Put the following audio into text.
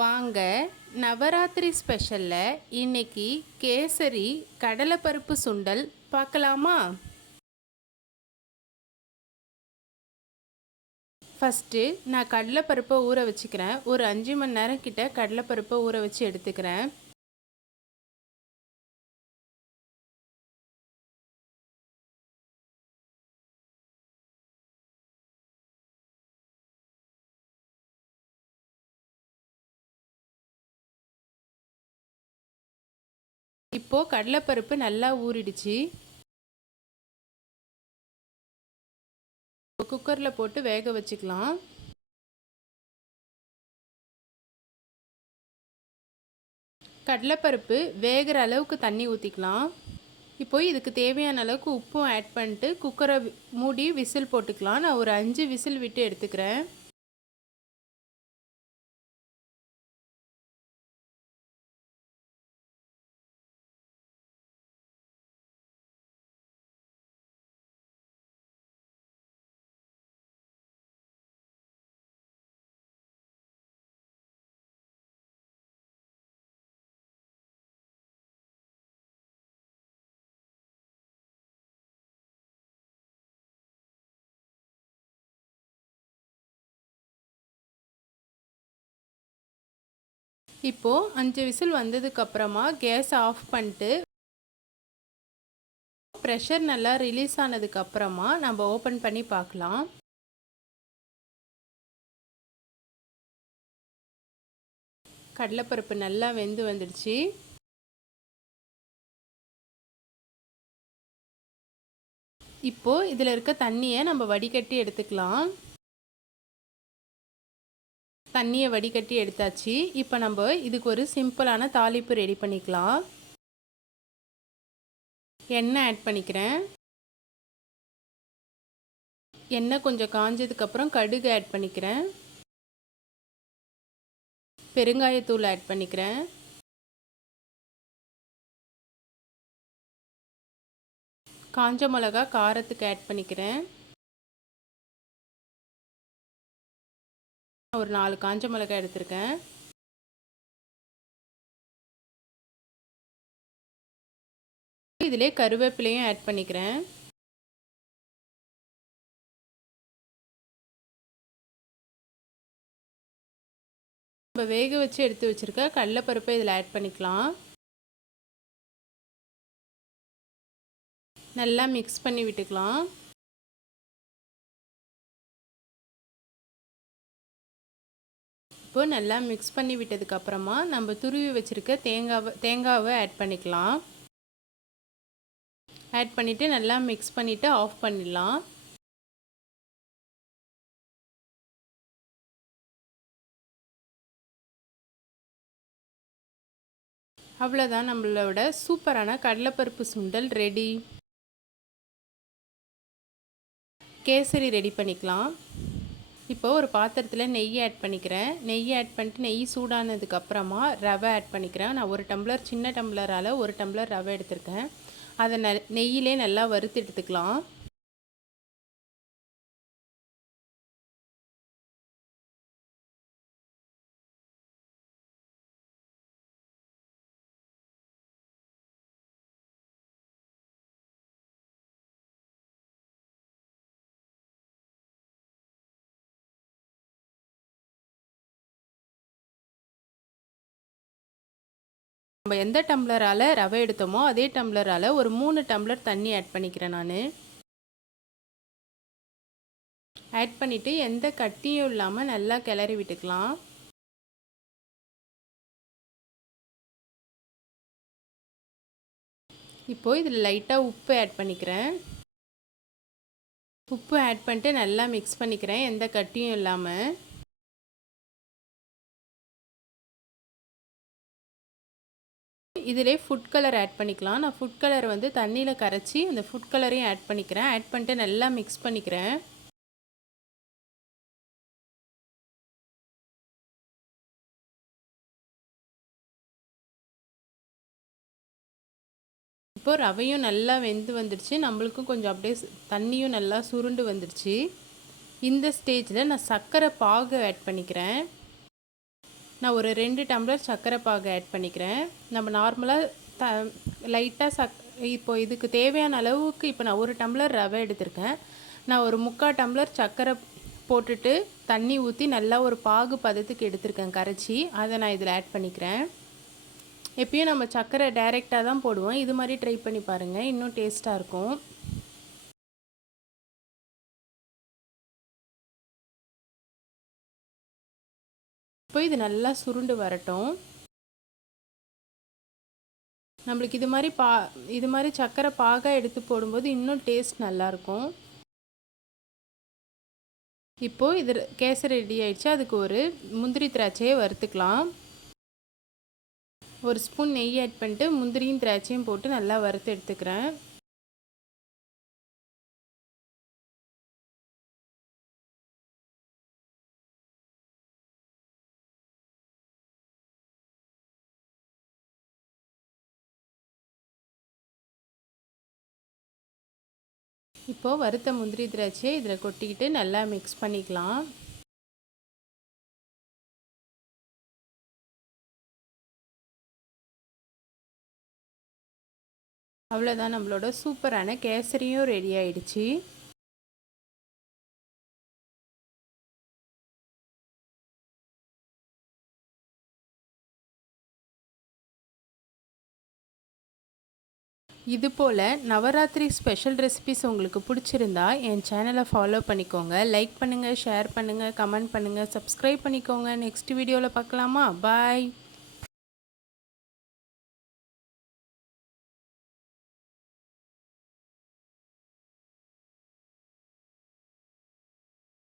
வாங்க நவராத்திரி ஸ்பெஷலில் இன்னைக்கு கேசரி கடலைப்பருப்பு சுண்டல் பார்க்கலாமா? ஃபஸ்ட்டு நான் கடலைப்பருப்பை ஊற வச்சுக்கிறேன். ஒரு 5 மணி நேரம் கிட்ட கடலைப்பருப்பை ஊற வச்சு எடுத்துக்கிறேன். இப்போது கடலைப்பருப்பு நல்லா ஊறிடுச்சு. குக்கரில் போட்டு வேக வச்சுக்கலாம். கடலைப்பருப்பு வேகிற அளவுக்கு தண்ணி ஊற்றிக்கலாம். இப்போது இதுக்கு தேவையான அளவுக்கு உப்பும் ஆட் பண்ணிட்டு குக்கரை மூடி விசில் போட்டுக்கலாம். நான் ஒரு 5 விசில் விட்டு எடுத்துக்கிறேன். இப்போது 5 விசில் வந்ததுக்கப்புறமா கேஸ் ஆஃப் பண்ணிட்டு ப்ரெஷர் நல்லா ரிலீஸ் ஆனதுக்கப்புறமா நம்ம ஓப்பன் பண்ணி பார்க்கலாம். கடலைப்பருப்பு நல்லா வெந்து வந்துடுச்சு. இப்போது இதில் இருக்க தண்ணியை நம்ம வடிகட்டி எடுத்துக்கலாம். தண்ணியை வடிகட்டி எடுத்தாச்சு. இப்போ நம்ம இதுக்கு ஒரு சிம்பிளான தாளிப்பு ரெடி பண்ணிக்கலாம். எண்ணெய் ஆட் பண்ணிக்கிறேன். எண்ணெய் கொஞ்சம் காஞ்சதுக்கப்புறம் கடுகு ஆட் பண்ணிக்கிறேன். பெருங்காயத்தூள் ஆட் பண்ணிக்கிறேன். காஞ்ச மிளகா காரத்துக்கு ஆட் பண்ணிக்கிறேன். ஒரு 4 காஞ்ச மிளகாய் எடுத்திருக்கேன். இதிலே கருவேப்பிலையும் ஆட் பண்ணிக்கிறேன். நம்ம வேக வச்சு எடுத்து வச்சுருக்க கடலைப்பருப்பை இதில் ஆட் பண்ணிக்கலாம். நல்லா மிக்ஸ் பண்ணி விட்டுக்கலாம். இப்போ நல்லா மிக்ஸ் பண்ணி விட்டதுக்கப்புறமா நம்ம துருவி வச்சுருக்க தேங்காவை ஆட் பண்ணிக்கலாம். ஆட் பண்ணிவிட்டு நல்லா மிக்ஸ் பண்ணிவிட்டு ஆஃப் பண்ணிடலாம். அவ்வளோதான், நம்மளோட சூப்பரான கடலைப்பருப்பு சுண்டல் ரெடி. கேசரி ரெடி பண்ணிக்கலாம். இப்போது ஒரு பாத்திரத்தில் நெய் ஆட் பண்ணிக்கிறேன். நெய் ஆட் பண்ணிட்டு நெய் சூடானதுக்கப்புறமா ரவை ஆட் பண்ணிக்கிறேன். நான் ஒரு டம்ளர் சின்ன டம்ளரால் ஒரு டம்ளர் ரவை எடுத்திருக்கேன். அதை நெய்யிலே நல்லா வறுத்து எடுத்துக்கலாம். நம்ம எந்த டம்ளரால் ரவை எடுத்தோமோ அதே டம்ளரால் ஒரு 3 டம்ளர் தண்ணி ஆட் பண்ணிக்கிறேன். நான் ஆட் பண்ணிவிட்டு எந்த கட்டியும் இல்லாமல் நல்லா கிளறி விட்டுக்கலாம். இப்போது இதில் லைட்டாக உப்பு ஆட் பண்ணிக்கிறேன். உப்பு ஆட் பண்ணிட்டு நல்லா மிக்ஸ் பண்ணிக்கிறேன் எந்த கட்டியும் இல்லாமல். இதிலே ஃபுட் கலர் ஆட் பண்ணிக்கலாம். நான் ஃபுட் கலர் வந்து தண்ணியில் கரைச்சி அந்த ஃபுட் கலரையும் ஆட் பண்ணிக்கிறேன். ஆட் பண்ணிட்டு நல்லா மிக்ஸ் பண்ணிக்கிறேன். இப்போ ரவையும் நல்லா வெந்து வந்துடுச்சு. நம்மளுக்கும் கொஞ்சம் அப்படியே தண்ணியும் நல்லா சுருண்டு வந்துடுச்சு. இந்த ஸ்டேஜில் நான் சர்க்கரை பாகு ஆட் பண்ணிக்கிறேன். நான் ஒரு 2 டம்ளர் சர்க்கரை பாகு ஆட் பண்ணிக்கிறேன். நம்ம நார்மலாக லைட்டாக இப்போ இதுக்கு தேவையான அளவுக்கு இப்போ நான் 1 டம்ளர் ரவை எடுத்திருக்கேன். நான் ஒரு 3/4 டம்ளர் சர்க்கரை போட்டுட்டு தண்ணி ஊற்றி நல்லா ஒரு பாகு பதத்துக்கு எடுத்திருக்கேன் கரைச்சி. அதை நான் இதில் ஆட் பண்ணிக்கிறேன். எப்பயும் நம்ம சர்க்கரை டைரெக்டாக தான் போடுவோம். இது மாதிரி ட்ரை பண்ணி பாருங்கள், இன்னும் டேஸ்ட்டாக இருக்கும். இப்போ இது நல்லா சுருண்டு வரட்டும். நம்மளுக்கு இது மாதிரி சர்க்கரை பாகாக எடுத்து போடும்போது இன்னும் டேஸ்ட் நல்லாயிருக்கும். இப்போது இது கேசரி ரெடி ஆயிடுச்சு. அதுக்கு ஒரு முந்திரி திராட்சையை வறுத்துக்கலாம். ஒரு ஸ்பூன் நெய் ஆட் பண்ணிட்டு முந்திரியும் திராட்சையும் போட்டு நல்லா வறுத்து எடுத்துக்கிறேன். இப்போது வறுத்த முந்திரி திராட்சையை இதில் கொட்டிக்கிட்டு நல்லா மிக்ஸ் பண்ணிக்கலாம். அவ்வளோதான், நம்மளோட சூப்பரான கேசரியும் ரெடி ஆயிடுச்சு. இது போல் நவராத்திரி ஸ்பெஷல் ரெசிபிஸ் உங்களுக்கு பிடிச்சிருந்தா என் சேனலை ஃபாலோ பண்ணிக்கோங்க. லைக் பண்ணுங்கள், ஷேர் பண்ணுங்கள், கமெண்ட் பண்ணுங்கள், சப்ஸ்கிரைப் பண்ணிக்கோங்க. நெக்ஸ்ட் வீடியோவில் பார்க்கலாமா? பாய்.